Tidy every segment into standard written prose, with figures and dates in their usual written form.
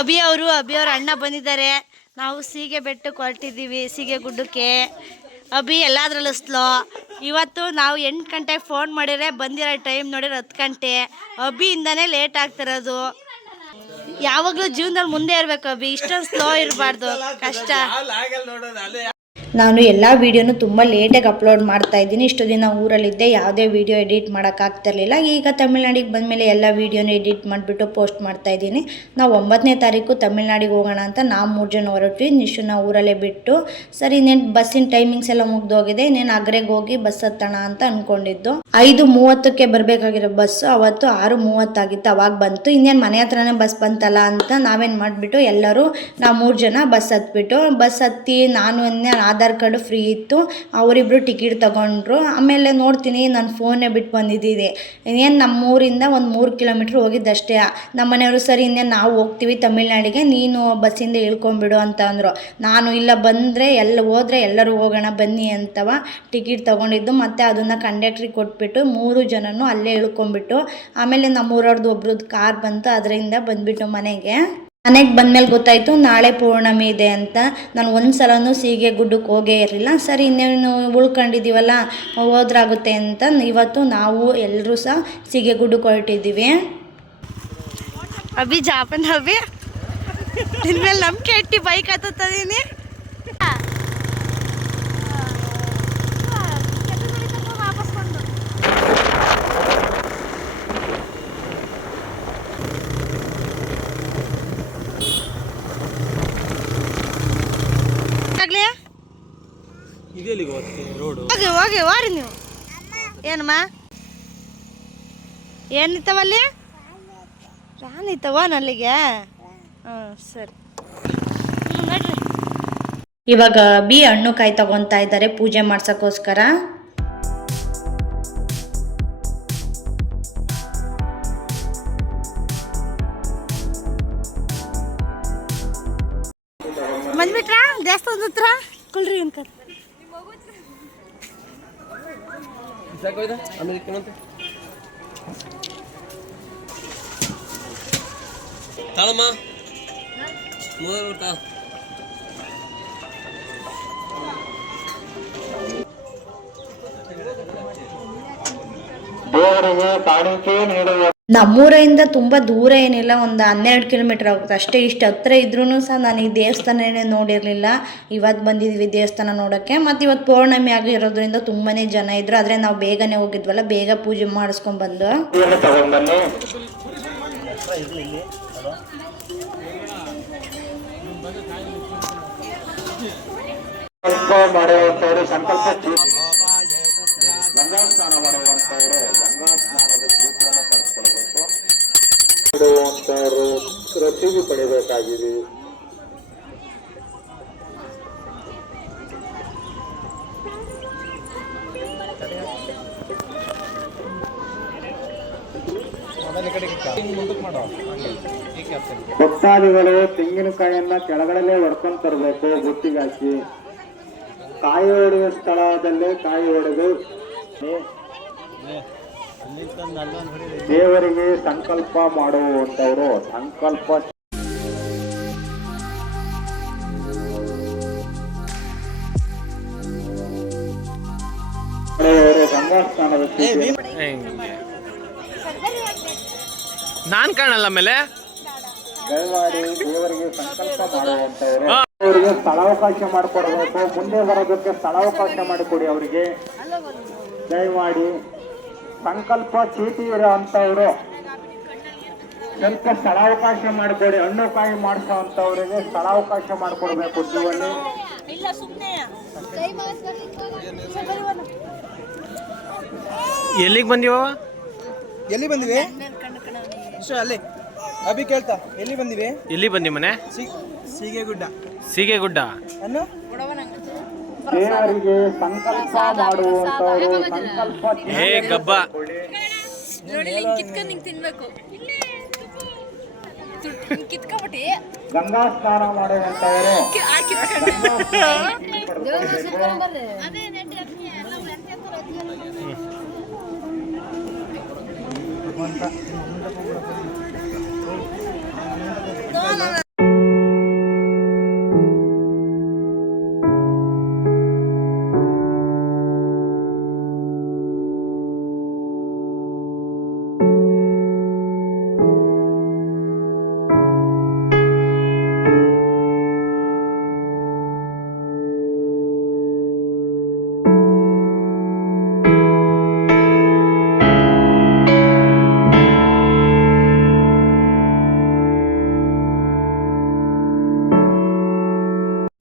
ಅಭಿ ಅವ್ರ ಅಣ್ಣ ಬಂದಿದ್ದಾರೆ. ನಾವು ಸೀಗೆ ಬೆಟ್ಟಕ್ಕೆ ಹೊರಟಿದ್ದೀವಿ, ಸೀಗೆ ಗುಡ್ಡಕ್ಕೆ. ಅಭಿ ಎಲ್ಲಾದ್ರಲ್ಲೂ ಸ್ಲೋ. ಇವತ್ತು ನಾವು 8 ಗಂಟೆಗೆ ಫೋನ್ ಮಾಡಿದ್ರೆ ಬಂದಿರೋ ಟೈಮ್ ನೋಡಿದ್ರೆ 10 ಗಂಟೆ. ಅಭಿಯಿಂದನೇ ಲೇಟ್ ಆಗ್ತಿರೋದು. ಯಾವಾಗಲೂ ಜೀವನದಲ್ಲಿ ಮುಂದೆ ಇರಬೇಕು ಅಭಿ, ಇಷ್ಟೊಂದು ಸ್ಲೋ ಇರಬಾರ್ದು, ಕಷ್ಟ. ನಾನು ಎಲ್ಲ ವೀಡಿಯೋನು ತುಂಬ ಲೇಟಾಗಿ ಅಪ್ಲೋಡ್ ಮಾಡ್ತಾ ಇದ್ದೀನಿ. ಇಷ್ಟು ದಿನ ಊರಲ್ಲಿದ್ದೆ, ಯಾವುದೇ ವೀಡಿಯೋ ಎಡಿಟ್ ಮಾಡೋಕ್ಕಾಗ್ತಿರ್ಲಿಲ್ಲ. ಈಗ ತಮಿಳ್ನಾಡಿಗೆ ಬಂದಮೇಲೆ ಎಲ್ಲ ವೀಡಿಯೋನ ಎಡಿಟ್ ಮಾಡಿಬಿಟ್ಟು ಪೋಸ್ಟ್ ಮಾಡ್ತಾ ಇದ್ದೀನಿ. ನಾವು 9ನೇ ತಾರೀಕು ತಮಿಳ್ನಾಡಿಗೆ ಹೋಗೋಣ ಅಂತ ನಾವು 3 ಜನ ಹೊರಟ್ವಿ. ನಿಶುನ ಊರಲ್ಲೇ ಬಿಟ್ಟು, ಸರಿ ಇನ್ನೇನು ಬಸ್ಸಿನ ಟೈಮಿಂಗ್ಸ್ ಎಲ್ಲ ಮುಗ್ದೋಗಿದೆ, ಇನ್ನೇನು ಅಗ್ರೆಗೆ ಹೋಗಿ ಬಸ್ ಹತ್ತೋಣ ಅಂತ ಅಂದ್ಕೊಂಡಿದ್ದು. 5:30ಕ್ಕೆ ಬರಬೇಕಾಗಿರೋ ಬಸ್ಸು ಅವತ್ತು 6:30 ಆಗಿತ್ತು, ಅವಾಗ ಬಂತು. ಇನ್ನೇನು ಮನೆ ಹತ್ರನೇ ಬಸ್ ಬಂತಲ್ಲ ಅಂತ ನಾವೇನು ಮಾಡಿಬಿಟ್ಟು ಎಲ್ಲರೂ ನಾವು 3 ಜನ ಬಸ್ ಹತ್ಬಿಟ್ಟು, ಬಸ್ ಹತ್ತಿ ನಾನು ಆಧಾರ್ ಕಾರ್ಡು ಫ್ರೀ ಇತ್ತು, ಅವರಿಬ್ಬರು ಟಿಕೆಟ್ ತಗೊಂಡ್ರು. ಆಮೇಲೆ ನೋಡ್ತೀನಿ ನಾನು ಫೋನೇ ಬಿಟ್ಟು ಬಂದಿದ್ದಿದೆ. ಏನು ನಮ್ಮೂರಿಂದ ಒಂದು 3 ಕಿಲೋಮೀಟ್ರ್ ಹೋಗಿದ್ದಷ್ಟೇ. ನಮ್ಮ ಮನೆಯವರು ಸರಿ ಇನ್ನೇನು ನಾವು ಹೋಗ್ತೀವಿ ತಮಿಳ್ನಾಡಿಗೆ, ನೀನು ಬಸ್ಸಿಂದ ಇಳ್ಕೊಂಬಿಡು ಅಂತ ಅಂದರು. ನಾನು ಇಲ್ಲ ಬಂದರೆ ಹೋದರೆ ಎಲ್ಲರೂ ಹೋಗೋಣ ಬನ್ನಿ ಅಂತವ ಟಿಕೆಟ್ ತೊಗೊಂಡಿದ್ದು. ಮತ್ತು ಅದನ್ನು ಕಂಡಕ್ಟ್ರಿಗೆ ಕೊಟ್ಬಿಟ್ಟು 3 ಜನನೂ ಅಲ್ಲೇ ಇಳ್ಕೊಂಬಿಟ್ಟು, ಆಮೇಲೆ ನಮ್ಮೂರವ್ರದ್ದು ಒಬ್ರದ್ದು ಕಾರ್ ಬಂತು, ಅದರಿಂದ ಬಂದುಬಿಟ್ಟು ಮನೆಗೆ ಬಂದಮೇಲೆ ಗೊತ್ತಾಯಿತು ನಾಳೆ ಪೌರ್ಣಮಿ ಇದೆ ಅಂತ. ನಾನು ಒಂದು ಸಲನೂ ಸೀಗೆ ಗುಡ್ಡಕ್ಕೆ ಹೋಗೇ ಇರಲಿಲ್ಲ. ಸರಿ ಇನ್ನೇನು ಉಳ್ಕೊಂಡಿದ್ದೀವಲ್ಲ ಹೋದ್ರಾಗುತ್ತೆ ಅಂತ ಇವತ್ತು ನಾವು ಎಲ್ಲರೂ ಸಹ ಸೀಗೆ ಗುಡ್ಡಕ್ಕೆ ಹೊರಟಿದ್ದೀವಿ. ಅಭಿ ಜಾಪನ್ ಅಭಿ ಇನ್ಮೇಲೆ ನಂಬಿಕೆ ಇಟ್ಟು ಬೈಕ್ ಹತ್ತುತ್ತದೀನಿ. ಹೋಗಿ ವಾರಿ ನೀವು. ಏನಮ್ಮ ಏನಿತ್ತವಲ್ಲಿ ರಾನಿತ್ತವ ನಲ್ಲಿಗೆ? ಸರಿ ನೋಡ್ರಿ. ಇವಾಗ ಹಣ್ಣುಕಾಯಿ ತಗೊತಾ ಇದ್ದಾರೆ ಪೂಜೆ ಮಾಡ್ಸೋಕ್ಕೋಸ್ಕರ. ಬಂದ್ಬಿಟ್ರಾ ದೇವಸ್ಥಾನದ ಹತ್ರ? ಕುಲ್ರಿ ಅಂತ ತಾಳಮ್ಮ ನಮ್ಮೂರಿಂದ ತುಂಬ ದೂರ ಏನಿಲ್ಲ, ಒಂದು 12 ಕಿಲೋಮೀಟ್ರ್ ಆಗುತ್ತೆ ಅಷ್ಟೇ. ಇಷ್ಟು ಹತ್ರ ಇದ್ರೂ ಸಹ ನಾನು ಈ ದೇವಸ್ಥಾನನೇ ನೋಡಿರಲಿಲ್ಲ. ಇವತ್ತು ಬಂದಿದ್ವಿ ದೇವಸ್ಥಾನ ನೋಡೋಕ್ಕೆ. ಮತ್ತು ಇವತ್ತು ಪೌರ್ಣಮಿ ಆಗಿರೋದ್ರಿಂದ ತುಂಬಾ ಜನ ಇದ್ರು. ಆದರೆ ನಾವು ಬೇಗನೆ ಹೋಗಿದ್ವಲ್ಲ, ಬೇಗ ಪೂಜೆ ಮಾಡಿಸ್ಕೊಂಡ್ಬಂದು ಸಂಕಲ್ಪ ಗಂಗಾ ಸ್ನಾನ ಮಾಡುವಂತವರು ಗಂಗಾ ಸ್ನಾನದ ಸೂತ್ರವನ್ನು ಪಡೆದುಕೊಳ್ಳಬೇಕು. ಬಿಡುವಂತವರು ರಸೀದಿ ಪಡೆಯಬೇಕಾಗಿದೆ. ಭಕ್ತಾದಿಗಳು ತೆಂಗಿನಕಾಯಿಯನ್ನ ಕೆಳಗಡೆ ಹೊಡ್ಕೊಂಡು ತರಬೇಕು, ಗುತ್ತಿಗೆ ಹಾಕಿ. ಕಾಯಿ ಹೊಡೆಯುವ ಸ್ಥಳದಲ್ಲೇ ಕಾಯಿ ಹೊಡೆದು ದೇವರಿಗೆ ಸಂಕಲ್ಪ ಮಾಡುವಂತವರು ಸಂಕಲ್ಪ ಗಂಗಾಸ್ಥಾನದ ನಾನ್ ಕಾಣಲ್ಲ ಮೇಲೆ ದಯಮಾಡಿ ದೇವರಿಗೆ ಸಂಕಲ್ಪ ಮಾಡುವಂತವರು ಅವರಿಗೆ ಸ್ಥಳಾವಕಾಶ ಮಾಡಿಕೊಡ್ಬೇಕು. ಮುಂದೆ ಬರೋದಕ್ಕೆ ಸ್ಥಳಾವಕಾಶ ಮಾಡಿಕೊಡಿ ಅವರಿಗೆ. ದಯಮಾಡಿ ಸಂಕಲ್ಪ ಚೀಟಿ ಇರೋ ಅಂತವ್ರು ಸ್ವಲ್ಪ ಸ್ಥಳಾವಕಾಶ ಮಾಡಿಕೊಡಿ. ಹಣ್ಣು ಕಾಯಿ ಮಾಡಿಸೋ ಅಂತವ್ರಿಗೆ ಸ್ಥಳಾವಕಾಶ ಮಾಡಿಕೊಡ್ಬೇಕು. ಜೀವನ ಎಲ್ಲಿಗೆ ಬಂದಿವ? ಎಲ್ಲಿ ಬಂದಿವಿ? ಅಲ್ಲಿ ಅಭಿ ಕೇಳ್ತಾ ಎಲ್ಲಿ ಬಂದಿವಿ? ಎಲ್ಲಿ ಬಂದಿ ಮನೆ? ಸೀಗೆಗುಡ್ಡ. ಸೀಗೆಗುಡ್ಡ ದೇವರಿಗೆ ಸಂಕಲ್ಪ ಮಾಡುವಂತವರು ಸಂಕಲ್ಪ ಹೇ ಗಬ್ಬ ಗಂಗಾ ಸ್ನಾನ ಮಾಡುವಂತವರು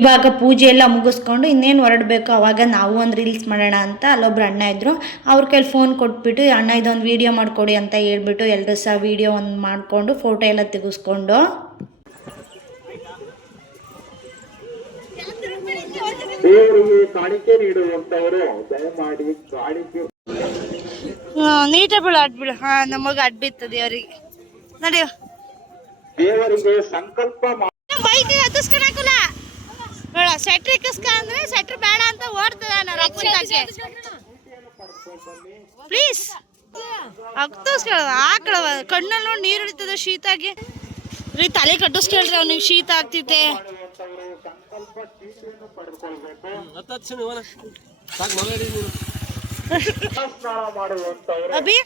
ಇವಾಗ ಪೂಜೆ ಎಲ್ಲ ಮುಗಿಸ್ಕೊಂಡು ಇನ್ನೇನು ಹೊರಡಬೇಕು, ಅವಾಗ ನಾವು ಒಂದು ರೀಲ್ಸ್ ಮಾಡೋಣ ಅಂತ ಅಲ್ಲೊಬ್ರು ಅಣ್ಣ ಇದ್ದರು. ಅವ್ರ ಕೈಲಿ ಫೋನ್ ಕೊಟ್ಬಿಟ್ಟು ಅಣ್ಣ ಇದೊಂದು ವೀಡಿಯೋ ಮಾಡಿಕೊಡಿ ಅಂತ ಹೇಳ್ಬಿಟ್ಟು ಎಲ್ಲರೂ ಸಹ ವೀಡಿಯೋ ಒಂದು ಮಾಡಿಕೊಂಡು ಫೋಟೋ ಎಲ್ಲ ತೆಗೆಸ್ಕೊಂಡು ದೇವರಿಗೆ ಕಾಣಿಕೆ ನೀಡುವಂತವರು ದಯಮಾಡಿ ಕಾಣಿಕೆ ನೀಟಾಗಿ ಬೀಳು ಅಡ್ಬಿಡು. ಹಾಂ, ನಮಗೆ ಅಡ್ಬಿತ್ತು ದೇವರಿಗೆ. ನಡೆಯೋ ದೇವರಿಗೆ ಸಂಕಲ್ಪ ಬೈಕ್ ಹತ್ತಿಸ್ಕೊಳಕಲ್ಲ ಬೇಡ. ಸೆಟ್ರ್ ಇಕ್ಕಿಸ್ಕ ಅಂದ್ರೆ ಸೆಟ್ರ್ ಬೇಡ ಅಂತ ಓಡ್ತದ ನಾನು ಅಪ್ಪಂತಕ್ಕೆ. ಪ್ಲೀಸ್ ಹತ್ತಿಸ್ಕೊಳ್ಳ ಹಾಕಳವ ಕಣ್ಣಲ್ಲಿ ನೋಡಿ ನೀರು ಹಿಡಿತದ ಶೀತಾಗಿ. ರೀ ತಲೆ ಕಟ್ಟಿಸ್ಕೇಳ್ರಿ, ಅವ್ನಿಗೆ ಶೀತ ಆಗ್ತಿತ್ತೆ. ಅಭಿ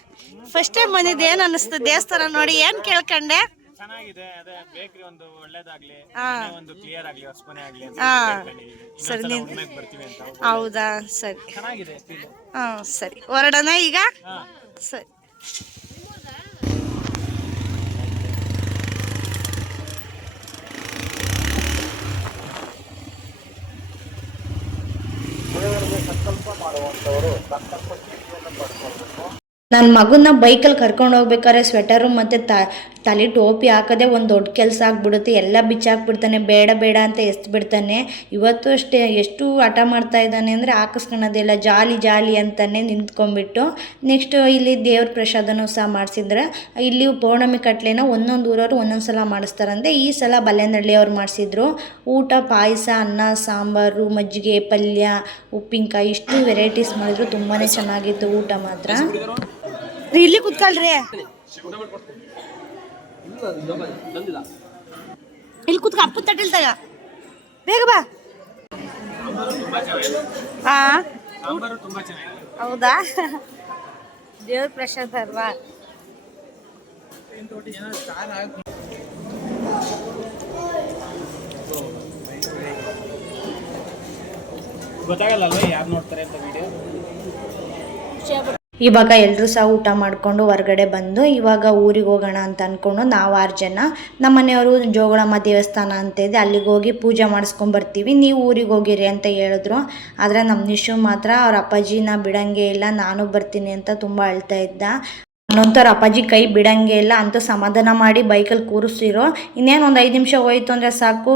ಫಸ್ಟ್ ಟೈಮ್ ಬಂದಿದ್ದೆ, ಏನ್ ಅನ್ನಿಸ್ತು ದೇವಸ್ಥಾನ ನೋಡಿ? ಏನ್ ಕೇಳ್ಕೊಂಡೆ? ಚೆನ್ನಾಗಿದೆ. ಅದೇ ಬೇಕರಿ ಒಂದು ಒಳ್ಳೇದಾಗ್ಲಿ, ಒಂದು ಕ್ಲಿಯರ್ ಆಗ್ಲಿ, ಹೊಸಮನೆ ಆಗ್ಲಿ. ಸರಿ, ನೀನ್ ಬರ್ತೀವಿ ಅಂತ. ಹೌದಾ? ಸರಿ, ಚೆನ್ನಾಗಿದೆ. ಹಾ ಸರಿ, ಹೊರಡೋಣ ಈಗ. ಸರಿ. ನನ್ನ ಮಗನ್ನ ಬೈಕಲ್ಲಿ ಕರ್ಕೊಂಡು ಹೋಗ್ಬೇಕಾದ್ರೆ ಸ್ವೆಟರು ಮತ್ತು ತಲೆ ಟೋಪಿ ಹಾಕೋದೇ ಒಂದು ದೊಡ್ಡ ಕೆಲಸ ಆಗಿಬಿಡುತ್ತೆ. ಎಲ್ಲ ಬಿಚ್ಚಾಕ್ಬಿಡ್ತಾನೆ, ಬೇಡ ಬೇಡ ಅಂತ ಬಿಡ್ತಾನೆ. ಇವತ್ತು ಅಷ್ಟೇ ಎಷ್ಟು ಹಠ ಮಾಡ್ತಾ ಇದ್ದಾನೆ ಅಂದರೆ ಹಾಕಿಸ್ಕೊಳೋದಿಲ್ಲ, ಜಾಲಿ ಜಾಲಿ ಅಂತಲೇ ನಿಂತ್ಕೊಂಡ್ಬಿಟ್ಟು. ನೆಕ್ಸ್ಟು ಇಲ್ಲಿ ದೇವ್ರ ಪ್ರಸಾದನೂ ಸಹ ಮಾಡಿಸಿದ್ರೆ, ಇಲ್ಲಿ ಪೌರ್ಣಮಿ ಕಟ್ಲೆನ ಒಂದೊಂದು ಊರವರು ಒಂದೊಂದು ಸಲ ಮಾಡಿಸ್ತಾರಂತೆ. ಈ ಸಲ ಬಲ್ಲೇನಹಳ್ಳಿ ಅವ್ರು ಮಾಡಿಸಿದ್ರು. ಊಟ ಪಾಯಸ, ಅನ್ನ, ಸಾಂಬಾರು, ಮಜ್ಜಿಗೆ, ಪಲ್ಯ, ಉಪ್ಪಿನಕಾಯಿ ಇಷ್ಟು ವೆರೈಟೀಸ್ ಮಾಡಿದ್ರು. ತುಂಬಾ ಚೆನ್ನಾಗಿತ್ತು ಊಟ ಮಾತ್ರ. ಇಲ್ಲಿ ಕುತ್ಕೊಳ್ರಿ, ಇಲ್ಲಿ ಕುತ್ಕ. ಅಪ್ಪನ ತಟ್ಟಿಲ್ದಾಗ ಬೇಗ ಬಾ. ಹಾ ಹೌದಾ? ದೇವ್ರ ಪ್ರಸಾದ ಅಲ್ವಾ? ಗೊತ್ತಾಗಲ್ಲ ಯಾರು ನೋಡ್ತಾರೆ ಅಂತ ವಿಡಿಯೋ. ಇವಾಗ ಎಲ್ಲರೂ ಸಹ ಊಟ ಮಾಡಿಕೊಂಡು ಹೊರಗಡೆ ಬಂದು ಇವಾಗ ಊರಿಗೆ ಹೋಗೋಣ ಅಂತ ಅಂದ್ಕೊಂಡು ನಾವು 6 ಜನ, ನಮ್ಮ ಮನೆಯವರು ಜೋಗಳಮ್ಮ ದೇವಸ್ಥಾನ ಅಂತ ಇದೆ, ಅಲ್ಲಿಗೆ ಹೋಗಿ ಪೂಜೆ ಮಾಡಿಸ್ಕೊಂಬರ್ತೀವಿ, ನೀವು ಊರಿಗೆ ಹೋಗಿರಿ ಅಂತ ಹೇಳಿದ್ರು. ಆದರೆ ನಮ್ಮ ನಿಶು ಮಾತ್ರ ಅವ್ರ ಅಪ್ಪಾಜಿನ ಬಿಡಂಗೆ ಇಲ್ಲ, ನಾನು ಬರ್ತೀನಿ ಅಂತ ತುಂಬ ಅಳ್ತಾ ಇದ್ದ. ಇನ್ನೊಂಥರ ಅಪ್ಪಾಜಿ ಕೈ ಬಿಡಂಗೆ ಇಲ್ಲ ಅಂತ ಸಮಾಧಾನ ಮಾಡಿ ಬೈಕಲ್ಲಿ ಕೂರಿಸಿರೋ. ಇನ್ನೇನು ಒಂದು 5 ನಿಮಿಷ ಹೋಯ್ತು ಅಂದರೆ ಸಾಕು,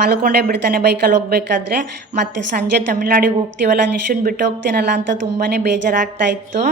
ಮಲ್ಕೊಂಡೇ ಬಿಡ್ತಾನೆ ಬೈಕಲ್ಲಿ ಹೋಗ್ಬೇಕಾದ್ರೆ. ಮತ್ತು ಸಂಜೆ ತಮಿಳ್ನಾಡಿಗೆ ಹೋಗ್ತೀವಲ್ಲ, ನಿಶುನ್ ಬಿಟ್ಟು ಹೋಗ್ತೀನಲ್ಲ ಅಂತ ತುಂಬಾ ಬೇಜಾರಾಗ್ತಾ ಇತ್ತು.